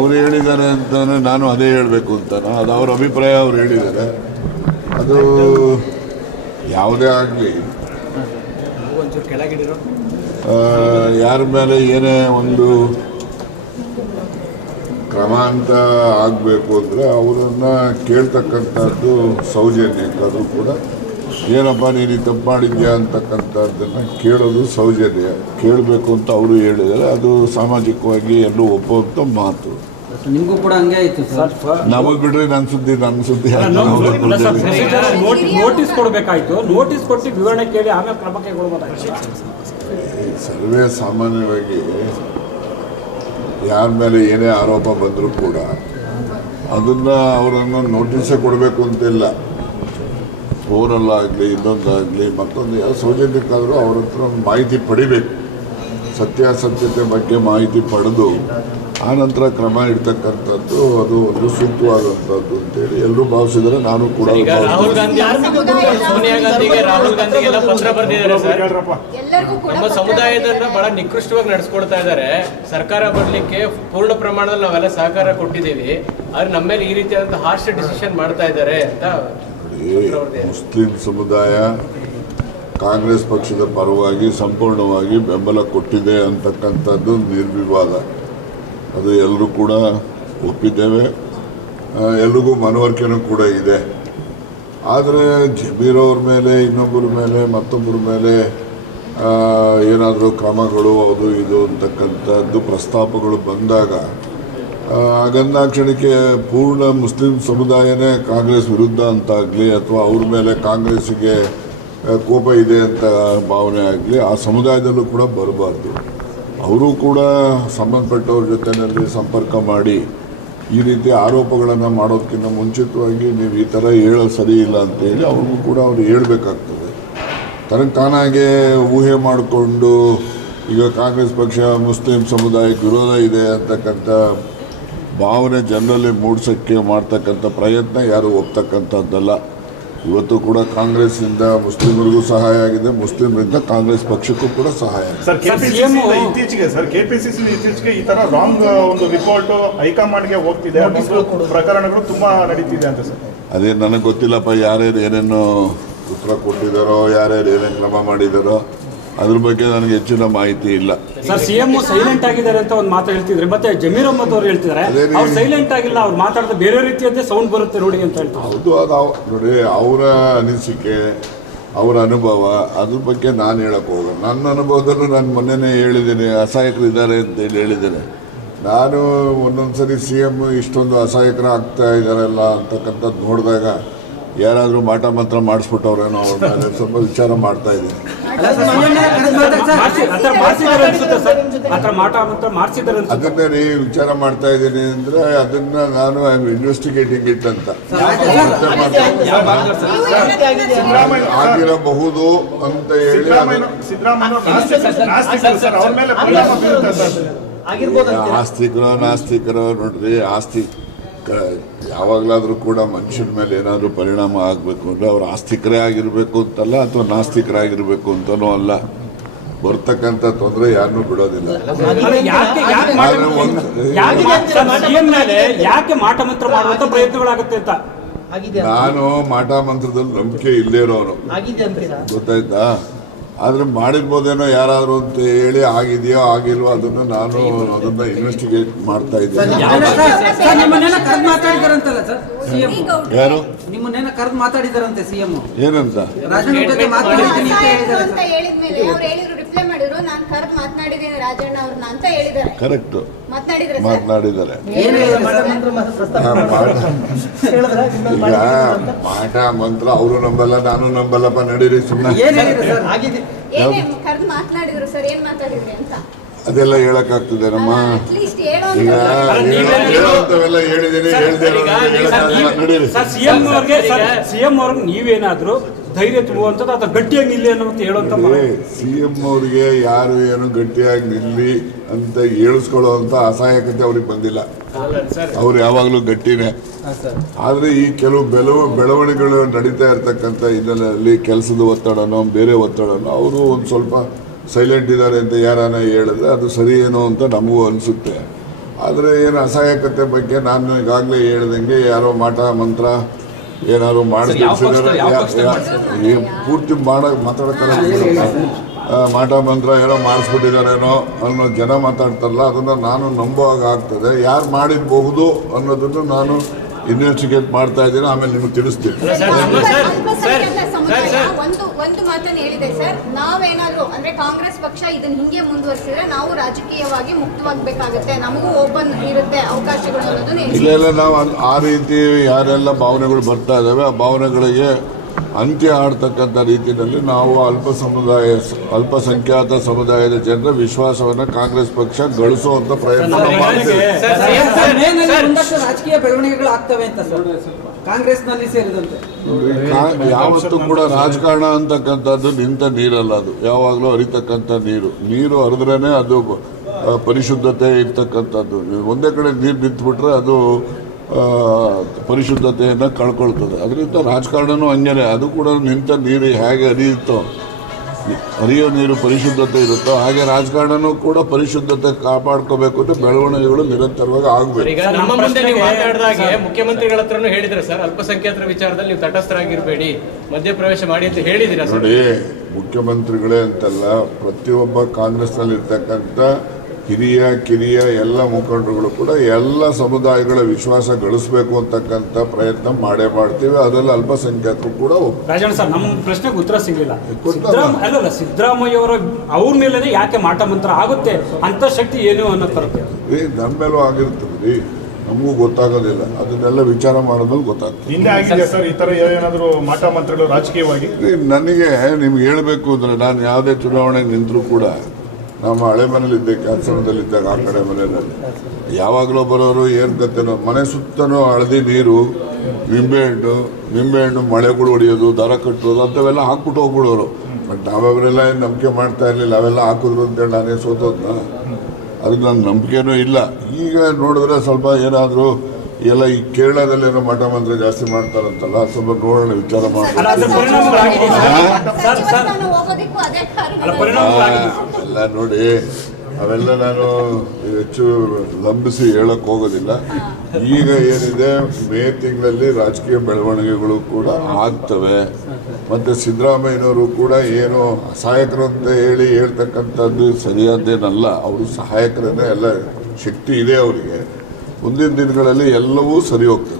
ಅವ್ರು ಹೇಳಿದ್ದಾರೆ ಅಂತಾನೆ ನಾನು ಅದೇ ಹೇಳಬೇಕು ಅಂತಾನೆ, ಅದು ಅವ್ರ ಅಭಿಪ್ರಾಯ, ಅವ್ರು ಹೇಳಿದ್ದಾರೆ. ಅದು ಯಾವುದೇ ಆಗಲಿ ಯಾರ ಮೇಲೆ ಏನೇ ಒಂದು ಕ್ರಮ ಅಂತ ಆಗಬೇಕು ಅಂದರೆ ಅವರನ್ನು ಕೇಳ್ತಕ್ಕಂಥದ್ದು ಸೌಜನ್ಯಕ್ಕಾದರೂ ಕೂಡ ಏನಪ್ಪ ನೀನು ತಪ್ಪು ಮಾಡಿದ್ಯಾ ಅಂತಕ್ಕಂಥದ್ದನ್ನು ಕೇಳೋದು ಸೌಜನ್ಯ, ಕೇಳಬೇಕು ಅಂತ ಅವರು ಹೇಳಿದ್ದಾರೆ. ಅದು ಸಾಮಾಜಿಕವಾಗಿ ಎಲ್ಲರೂ ಒಪ್ಪುವಂಥ ಮಾತು. ನಿಮಗೂ ಕೂಡ ಹಂಗೆ ಆಯಿತು ಸರ್. ನಮಗೆ ಬಿಡ್ರಿ, ನನ್ನ ಸುದ್ದಿ ನೋಟಿಸ್ ಕೊಡಬೇಕಾಯ್ತು. ನೋಟಿಸ್ ಕೊಟ್ಟು ವಿವರಣೆ ಕೇಳಿ ಆಮೇಲೆ ಕ್ರಮ ಕೈಗೊಳ್ಬೋದಾಗಿತ್ತು. ಸರ್ವೇ ಸಾಮಾನ್ಯವಾಗಿ ಯಾರ ಮೇಲೆ ಏನೇ ಆರೋಪ ಬಂದರೂ ಕೂಡ ಅದನ್ನು ಅವರನ್ನು ನೋಟಿಸೇ ಕೊಡಬೇಕು ಅಂತಿಲ್ಲ. ಫೋನಲ್ಲಾಗಲಿ ಇನ್ನೊಂದಾಗಲಿ ಮತ್ತೊಂದು ಯಾವ ಸೌಜನ್ಯಕ್ಕಾದರೂ ಅವ್ರ ಹತ್ರ ಮಾಹಿತಿ ಪಡಿಬೇಕು. ಸತ್ಯಾಸತ್ಯತೆ ಬಗ್ಗೆ ಮಾಹಿತಿ ಪಡೆದು ಆನಂತರ ಕ್ರಮ ಇಡ್ತಕ್ಕಂಥದ್ದು ಅದು ಒಂದು ಸೂಕ್ತವಾದಂಥದ್ದು ಅಂತೇಳಿ ಎಲ್ಲರೂ ಭಾವಿಸಿದರೆ ನಾನು ಕೂಡ ರಾಹುಲ್ ಗಾಂಧಿ ಸೋನಿಯಾ ಗಾಂಧಿಗೆ ರಾಹುಲ್ ಗಾಂಧಿಗೆಲ್ಲ ಪತ್ರ ಬರೆದಿದ್ದಾರೆ ಸರ್. ನಮ್ಮ ಸಮುದಾಯದನ್ನ ಬಹಳ ನಿಕೃಷ್ಟವಾಗಿ ನಡೆಸ್ಕೊಳ್ತಾ ಇದ್ದಾರೆ. ಸರ್ಕಾರ ಬರಲಿಕ್ಕೆ ಪೂರ್ಣ ಪ್ರಮಾಣದಲ್ಲಿ ನಾವೆಲ್ಲ ಸಹಕಾರ ಕೊಟ್ಟಿದ್ದೀವಿ, ಆದ್ರೆ ನಮ್ಮ ಮೇಲೆ ಈ ರೀತಿಯಾದಂತಹ ಹಾರ್ಶ್ ಡಿಸಿಷನ್ ಮಾಡ್ತಾ ಇದ್ದಾರೆ ಅಂತ. ಮುಸ್ಲಿಂ ಸಮುದಾಯ ಕಾಂಗ್ರೆಸ್ ಪಕ್ಷದ ಪರವಾಗಿ ಸಂಪೂರ್ಣವಾಗಿ ಬೆಂಬಲ ಕೊಟ್ಟಿದೆ ಅಂತಕ್ಕಂಥದ್ದು ನಿರ್ವಿವಾದ. ಅದು ಎಲ್ಲರೂ ಕೂಡ ಒಪ್ಪಿದ್ದೇವೆ, ಎಲ್ರಿಗೂ ಮನವರಿಕೆನೂ ಕೂಡ ಇದೆ. ಆದರೆ ಜಮೀರ್ ಅವ್ರ ಮೇಲೆ, ಇನ್ನೊಬ್ಬರ ಮೇಲೆ, ಮತ್ತೊಬ್ಬರ ಮೇಲೆ ಏನಾದರೂ ಕ್ರಮಗಳು ಅದು ಇದು ಅಂತಕ್ಕಂಥದ್ದು ಪ್ರಸ್ತಾಪಗಳು ಬಂದಾಗ ಹಾಗಂದಾಕ್ಷಣಕ್ಕೆ ಪೂರ್ಣ ಮುಸ್ಲಿಂ ಸಮುದಾಯನೇ ಕಾಂಗ್ರೆಸ್ ವಿರುದ್ಧ ಅಂತಾಗಲಿ ಅಥವಾ ಅವ್ರ ಮೇಲೆ ಕಾಂಗ್ರೆಸ್ಸಿಗೆ ಕೋಪ ಇದೆ ಅಂತ ಭಾವನೆ ಆಗಲಿ ಆ ಸಮುದಾಯದಲ್ಲೂ ಕೂಡ ಬರಬಾರ್ದು. ಅವರು ಕೂಡ ಸಂಬಂಧಪಟ್ಟವ್ರ ಜೊತೆಯಲ್ಲಿ ಸಂಪರ್ಕ ಮಾಡಿ ಈ ರೀತಿ ಆರೋಪಗಳನ್ನು ಮಾಡೋದಕ್ಕಿಂತ ಮುಂಚಿತವಾಗಿ ನೀವು ಈ ಥರ ಹೇಳೋದು ಸರಿ ಇಲ್ಲ ಅಂತೇಳಿ ಅವ್ರಿಗೂ ಕೂಡ ಅವ್ರು ಹೇಳಬೇಕಾಗ್ತದೆ. ತನಗೆ ತಾನಾಗೆ ಊಹೆ ಮಾಡಿಕೊಂಡು ಈಗ ಕಾಂಗ್ರೆಸ್ ಪಕ್ಷ ಮುಸ್ಲಿಂ ಸಮುದಾಯಕ್ಕೆ ವಿರೋಧ ಇದೆ ಅಂತಕ್ಕಂಥ ಭಾವನೆ ಜನರಲ್ಲಿ ಮೂಡಿಸೋಕ್ಕೆ ಮಾಡ್ತಕ್ಕಂಥ ಪ್ರಯತ್ನ ಯಾರು ಒಪ್ತಕ್ಕಂಥದ್ದಲ್ಲ. ಇವತ್ತು ಕೂಡ ಕಾಂಗ್ರೆಸ್ನಿಂದ ಮುಸ್ಲಿಮರಿಗೂ ಸಹಾಯ ಆಗಿದೆ, ಮುಸ್ಲಿಮರಿಂದ ಕಾಂಗ್ರೆಸ್ ಪಕ್ಷಕ್ಕೂ ಕೂಡ ಸಹಾಯ ಆಗಿದೆ. ಇತ್ತೀಚೆಗೆ ಈ ತರ ರಾಂಗ್ ಒಂದು ರಿಪೋರ್ಟ್ ಹೈಕಮಾಂಡ್ಗೆ ಹೋಗ್ತಿದೆ, ಪ್ರಕರಣಗಳು ತುಂಬಾ ನಡೀತಿದೆ ಅಂತ ಸರ್. ಅದೇ ನನಗೆ ಗೊತ್ತಿಲ್ಲಪ್ಪ, ಯಾರ್ಯಾರು ಏನೇನು ಉತ್ತರ ಕೊಟ್ಟಿದ್ದಾರೋ, ಯಾರ್ಯಾರು ಏನೇನು ಕ್ರಮ ಮಾಡಿದಾರೋ ಅದ್ರ ಬಗ್ಗೆ ನನಗೆ ಹೆಚ್ಚಿನ ಮಾಹಿತಿ ಇಲ್ಲ. ಸರ್, ಸಿಎಂ ಸೈಲೆಂಟ್ ಆಗಿದ್ದಾರೆ ಅಂತ ಒಂದು ಮಾತು ಹೇಳ್ತಿದ್ರೆ, ಮತ್ತೆ ಜಮೀರ್ ಅಹ್ಮದ್ ಅವರು ಹೇಳ್ತಿದ್ದಾರೆ ಅವ್ರು ಸೈಲೆಂಟ್ ಆಗಿಲ್ಲ, ಅವ್ರು ಮಾತಾಡಿದ ಬೇರೆ ರೀತಿಯದ್ದೇ ಸೌಂಡ್ ಬರುತ್ತೆ ನೋಡಿ ಅಂತ ಹೇಳ್ತಾರೆ. ಹೌದು, ಅದು ನೋಡಿ ಅವರ ಅನಿಸಿಕೆ, ಅವರ ಅನುಭವ, ಅದ್ರ ಬಗ್ಗೆ ನಾನು ಹೇಳಕ್ಕೆ ಹೋಗೋದು. ನನ್ನ ಅನುಭವದಲ್ಲೂ ನಾನು ಮೊನ್ನೆನೇ ಹೇಳಿದ್ದೇನೆ, ಅಸಹಾಯಕರಿದ್ದಾರೆ ಅಂತೇಳಿ ಹೇಳಿದ್ದೇನೆ. ನಾನು ಒಂದೊಂದು ಸರಿ CM ಇಷ್ಟೊಂದು ಅಸಹಾಯಕರ ಆಗ್ತಾ ಇದ್ದಾರಲ್ಲ ಅಂತಕ್ಕಂಥದ್ದು ನೋಡಿದಾಗ ಯಾರಾದರೂ ಮಾಟ ಮಂತ್ರ ಮಾಡಿಸ್ಬಿಟ್ಟವ್ರೇನೋ ಅವ್ರ ಮೇಲೆ ಸ್ವಲ್ಪ ವಿಚಾರ ಮಾಡ್ತಾ ಇದ್ದೀನಿ. ಅದನ್ನೇ ನೀವು ವಿಚಾರ ಮಾಡ್ತಾ ಇದ್ದೀನಿ ಅಂದರೆ ಅದನ್ನ ನಾನು ಐ ಆಮ್ ಇನ್ವೆಸ್ಟಿಗೇಟಿಂಗ್ ಇಟ್ ಅಂತ ಆಗಿರಬಹುದು ಅಂತ ಹೇಳಿ ನಾಸ್ತಿಕರೋ ನೋಡ್ರಿ, ಯಾವಾಗಲಾದರೂ ಕೂಡ ಮನುಷ್ಯನ ಮೇಲೆ ಏನಾದರೂ ಪರಿಣಾಮ ಆಗಬೇಕು ಅಂದರೆ ಅವ್ರು ಆಸ್ತಿಕರೇ ಆಗಿರಬೇಕು ಅಂತಲ್ಲ, ಅಥವಾ ನಾಸ್ತಿಕರಾಗಿರ್ಬೇಕು ಅಂತನೂ ಅಲ್ಲ. ಬರ್ತಕ್ಕಂಥ ತೊಂದರೆ ಯಾರನ್ನೂ ಬಿಡೋದಿಲ್ಲ. ಯಾಕೆ ಮಾಟ ಮಂತ್ರ ಮಾಡುವಂತ ಪ್ರಯತ್ನಗಳಾಗುತ್ತೆ ಅಂತ ನಾನು ಮಾಟ ಮಂತ್ರದಲ್ಲಿ ನಂಬಿಕೆ ಇಲ್ಲೇ ಇರೋನು, ಗೊತ್ತಾಯ್ತಾ? ಆದರೆ ಮಾಡಿರ್ಬೋದೇನೋ ಯಾರಾದರೂ ಅಂತ ಹೇಳಿ ಆಗಿದೆಯೋ ಆಗಿಲ್ವೋ ಅದನ್ನು ನಾನು ಅದನ್ನ ಇನ್ವೆಸ್ಟಿಗೇಟ್ ಮಾಡ್ತಾ ಇದ್ದೀನಿ. ಯಾರು ನಿಮ್ಮನ್ನೇನ ಕರೆದು ಮಾತಾಡಿದಾರಂತೆ CM ಏನಂತ? ಕರೆಕ್ಟ್ ಮಾತನಾಡಿದ್ದಾರೆ. ಈಗ ಮಾಟ ಮಂತ್ರ ಅವರು ನಂಬಲ್ಲ, ನಾನು ನಂಬಲ್ಲಪ್ಪ, ನಡೀರಿ ಸುಮ್ಮನೆ. ಅದೆಲ್ಲ ಹೇಳಕ್ಕಾಗ್ತದೆ ನಮ್ಮ ಈಗ ಹೇಳುವಂತವೆಲ್ಲ ಹೇಳಿದ್ದೀನಿ. CM ಅವ್ರಿಗೆ ನೀವೇನಾದ್ರೂ ಧೈರ್ಯ ತುಂಬುವಂಥದ್ದು ಅಥವಾ ಗಟ್ಟಿಯಾಗಿ ನಿಲ್ಲಿ ಅನ್ನೋ ಹೇಳುವಂತ CM ಅವ್ರಿಗೆ ಯಾರು ಏನು ಗಟ್ಟಿಯಾಗಿ ನಿಲ್ಲಿ ಅಂತ ಹೇಳಿಸ್ಕೊಳ್ಳುವಂತ ಅಸಹಾಯಕತೆ ಅವ್ರಿಗೆ ಬಂದಿಲ್ಲ. ಅವ್ರು ಯಾವಾಗಲೂ ಗಟ್ಟಿನೇ. ಆದರೆ ಈ ಕೆಲವು ಬೆಳವಣಿಗೆಗಳು ನಡೀತಾ ಇರ್ತಕ್ಕಂಥ ಇದರಲ್ಲಿ ಕೆಲಸದ ಒತ್ತಡನೋ ಬೇರೆ ಒತ್ತಡನೋ ಅವರು ಒಂದು ಸ್ವಲ್ಪ ಸೈಲೆಂಟ್ ಇದ್ದಾರೆ ಅಂತ ಯಾರನ್ನ ಹೇಳಿದ್ರೆ ಅದು ಸರಿ ಏನೋ ಅಂತ ನಮಗೂ ಅನಿಸುತ್ತೆ. ಆದರೆ ಏನು ಅಸಹಾಯಕತೆ ಬಗ್ಗೆ ನಾನು ಈಗಾಗಲೇ ಹೇಳ್ದಂಗೆ ಯಾರೋ ಮಾಟ ಮಂತ್ರ ಏನಾದ್ರು ಮಾಡಿಸ್ಬಿಟ್ಟಿದ್ದಾರೆ ಪೂರ್ತಿ ಮಾತಾಡ್ತಾರೆ ಮಾಟ ಮಂತ್ರ ಏನೋ ಮಾಡಿಸ್ಬಿಟ್ಟಿದ್ದಾರೇನೋ ಅನ್ನೋ ಜನ ಮಾತಾಡ್ತಾರಲ್ಲ ಅದನ್ನು ನಾನು ನಂಬುವಾಗ ಆಗ್ತದೆ. ಯಾರು ಮಾಡಿರಬಹುದು ಅನ್ನೋದನ್ನು ನಾನು ಇನ್ವೆಸ್ಟಿಗೇಟ್ ಮಾಡ್ತಾ ಇದ್ದೀನಿ, ಆಮೇಲೆ ನಿಮ್ಗೆ ತಿಳಿಸ್ತೀನಿ. ಒಂದು ಮಾತನ್ನು ಹೇಳಿದೆ ಸರ್, ನಾವೇನಾದ್ರು ಅಂದ್ರೆ ಕಾಂಗ್ರೆಸ್ ಪಕ್ಷ ಇದನ್ನ ಹಿಂಗೆ ಮುಂದುವರಿಸಿದ್ರೆ ನಾವು ರಾಜಕೀಯವಾಗಿ ಮುಕ್ತವಾಗಬೇಕಾಗುತ್ತೆ, ನಮಗೂ ಓಪನ್ ಇರುತ್ತೆ ಅವಕಾಶಗಳು ಅನ್ನೋದನ್ನ ಇಲ್ಲ ನಾವು ಆ ರೀತಿ ಯಾರೆಲ್ಲ ಭಾವನೆಗಳು ಬರ್ತಾ ಇದ್ದಾವೆ ಆ ಭಾವನೆಗಳಿಗೆ ಅಂತ್ಯ ಆಡ್ತಕ್ಕಂಥ ರೀತಿಯಲ್ಲಿ ನಾವು ಅಲ್ಪಸಂಖ್ಯಾತ ಸಮುದಾಯದ ಜನರ ವಿಶ್ವಾಸವನ್ನು ಕಾಂಗ್ರೆಸ್ ಪಕ್ಷ ಗಳಿಸುವಂತ ಪ್ರಯತ್ನ ಮಾಡ್ತೇವೆ. ಒಂದಷ್ಟು ರಾಜಕೀಯ ಬೆಳವಣಿಗೆಗಳು ಆಗ್ತವೆ ಅಂತ ಸರ್, ಕಾಂಗ್ರೆಸ್ನಲ್ಲಿ ಸೇರಿದಂತೆ. ಯಾವತ್ತೂ ಕೂಡ ರಾಜಕಾರಣ ಅಂತಕ್ಕಂಥದ್ದು ನಿಂತ ನೀರಲ್ಲ, ಅದು ಯಾವಾಗಲೂ ಹರಿತಕ್ಕಂಥ ನೀರು ಹರಿದ್ರೇನೆ ಅದು ಪರಿಶುದ್ಧತೆ ಇರ್ತಕ್ಕಂಥದ್ದು. ಒಂದೇ ಕಡೆ ನೀರು ನಿಂತ್ಬಿಟ್ರೆ ಅದು ಪರಿಶುದ್ಧತೆಯನ್ನು ಕಳ್ಕೊಳ್ತದೆ. ಅದರಿಂದ ರಾಜಕಾರಣನೂ ಹಂಗೇನೆ, ಅದು ಕೂಡ ನಿಂತ ನೀರು ಹೇಗೆ ಹರಿಯೋ ನೀರು ಪರಿಶುದ್ಧತೆ ಇರುತ್ತೋ ಹಾಗೆ ರಾಜಕಾರಣನೂ ಕೂಡ ಪರಿಶುದ್ಧತೆ ಕಾಪಾಡ್ಕೋಬೇಕು ಅಂತ ಬೆಳವಣಿಗೆಗಳು ನಿರಂತರವಾಗಿ ಆಗಬೇಕು. ಈಗ ನಮ್ಮ ಮುಂದೆ ನೀವು ಮಾತಾಡಿದಾಗೆ ಮುಖ್ಯಮಂತ್ರಿಗಳ ಹತ್ರನೂ ಹೇಳಿದ್ರೆ ಸರ್, ಅಲ್ಪಸಂಖ್ಯಾತರ ವಿಚಾರದಲ್ಲಿ ನೀವು ತಟಸ್ಥರಾಗಿರ್ಬೇಡಿ, ಮಧ್ಯಪ್ರವೇಶ ಮಾಡಿ ಅಂತ ಹೇಳಿದಿರ ಸರ್? ನೋಡಿ, ಮುಖ್ಯಮಂತ್ರಿಗಳೇ ಅಂತಲ್ಲ, ಪ್ರತಿಯೊಬ್ಬ ಕಾಂಗ್ರೆಸ್ನಲ್ಲಿ ಇರ್ತಕ್ಕಂಥ ಕಿರಿಯ ಎಲ್ಲ ಮುಖಂಡರುಗಳು ಕೂಡ ಎಲ್ಲ ಸಮುದಾಯಗಳ ವಿಶ್ವಾಸ ಗಳಿಸಬೇಕು ಅಂತಕ್ಕಂಥ ಪ್ರಯತ್ನ ಮಾಡ್ತೀವಿ. ಅದರಲ್ಲಿ ಅಲ್ಪಸಂಖ್ಯಾತರು ಕೂಡ ರಾಜಣ್ಣ ಸರ್, ನಮ್ಮ ಪ್ರಶ್ನೆಗೆ ಉತ್ತರ ಸಿಗಲಿಲ್ಲ. ಸಿದ್ದರಾಮಯ್ಯ ಅವ್ರ ಮೇಲೆ ಯಾಕೆ ಮಾಟ ಮಂತ್ರ ಆಗುತ್ತೆ ಅಂತ ಶಕ್ತಿ ಏನು ಅನ್ನೋ ತರಕ್ಕೆ ನಮ್ಮ ಮೇಲೂ ಆಗಿರ್ತದೆ ರೀ, ನಮಗೂ ಗೊತ್ತಾಗೋದಿಲ್ಲ. ಅದನ್ನೆಲ್ಲ ವಿಚಾರ ಮಾಡೋದ್ರಲ್ಲಿ ಗೊತ್ತಾಗ್ತದೆ. ಹಿಂದೆ ಆಗಿದೆ ಸರ್ ಈ ತರ ಏನಾದರೂ ಮಾಟ ಮಂತ್ರಗಳು ರಾಜಕೀಯವಾಗಿ? ನನಗೆ ನಿಮ್ಗೆ ಹೇಳ್ಬೇಕು ಅಂದ್ರೆ, ನಾನು ಯಾವುದೇ ಚುನಾವಣೆಗೆ ನಿಂತರೂ ಕೂಡ ನಮ್ಮ ಹಳೆ ಮನೇಲಿದ್ದೆ, ಕೆಲಸದಲ್ಲಿದ್ದಾಗ ಆ ಕಡೆ ಮನೆಯಲ್ಲಿ ಯಾವಾಗಲೂ ಬರೋರು ಏನು ಕತ್ತೇನೋ, ಮನೆ ಸುತ್ತನೂ ಹಳದಿ ನೀರು, ನಿಂಬೆಹಣ್ಣು ಮಳೆಗಳು ಹೊಡಿಯೋದು, ದರ ಕಟ್ಟೋದು ಅಂಥವೆಲ್ಲ ಹಾಕ್ಬಿಟ್ಟು ಹೋಗ್ಬಿಡೋರು. ಬಟ್ ನಾವವರೆಲ್ಲ ಏನು ನಂಬಿಕೆ ಮಾಡ್ತಾ ಇರಲಿಲ್ಲ, ಅವೆಲ್ಲ ಹಾಕಿದ್ರು ಅಂತೇಳಿ ನಾನೇ ಸೋತೋದ್ನ, ಅದಕ್ಕೆ ನನ್ನ ನಂಬಿಕೆನೂ ಇಲ್ಲ. ಈಗ ನೋಡಿದ್ರೆ ಸ್ವಲ್ಪ ಏನಾದರೂ ಎಲ್ಲ ಈ ಕೇರಳದಲ್ಲಿ ಏನೋ ಮಠ ಮಂತ್ರ ಜಾಸ್ತಿ ಮಾಡ್ತಾರಂತಲ್ಲ, ಸ್ವಲ್ಪ ನೋಡೋಣ, ವಿಚಾರ ಎಲ್ಲ ನೋಡಿ. ಅವೆಲ್ಲ ನಾನು ಹೆಚ್ಚು ಲಂಬಿಸಿ ಹೇಳಕ್ ಹೋಗೋದಿಲ್ಲ. ಈಗ ಏನಿದೆ, ಮೇ ತಿಂಗಳಲ್ಲಿ ರಾಜಕೀಯ ಬೆಳವಣಿಗೆಗಳು ಕೂಡ ಆಗ್ತವೆ. ಮತ್ತು ಸಿದ್ದರಾಮಯ್ಯನವರು ಕೂಡ ಏನು ಸಹಾಯಕರು ಅಂತ ಹೇಳ್ತಕ್ಕಂಥದ್ದು ಸರಿಯಾದ್ದೇನಲ್ಲ. ಅವರು ಸಹಾಯಕರನ್ನೇ, ಎಲ್ಲ ಶಕ್ತಿ ಇದೆ ಅವರಿಗೆ. ಮುಂದಿನ ದಿನಗಳಲ್ಲಿ ಎಲ್ಲವೂ ಸರಿ ಹೋಗ್ತದೆ.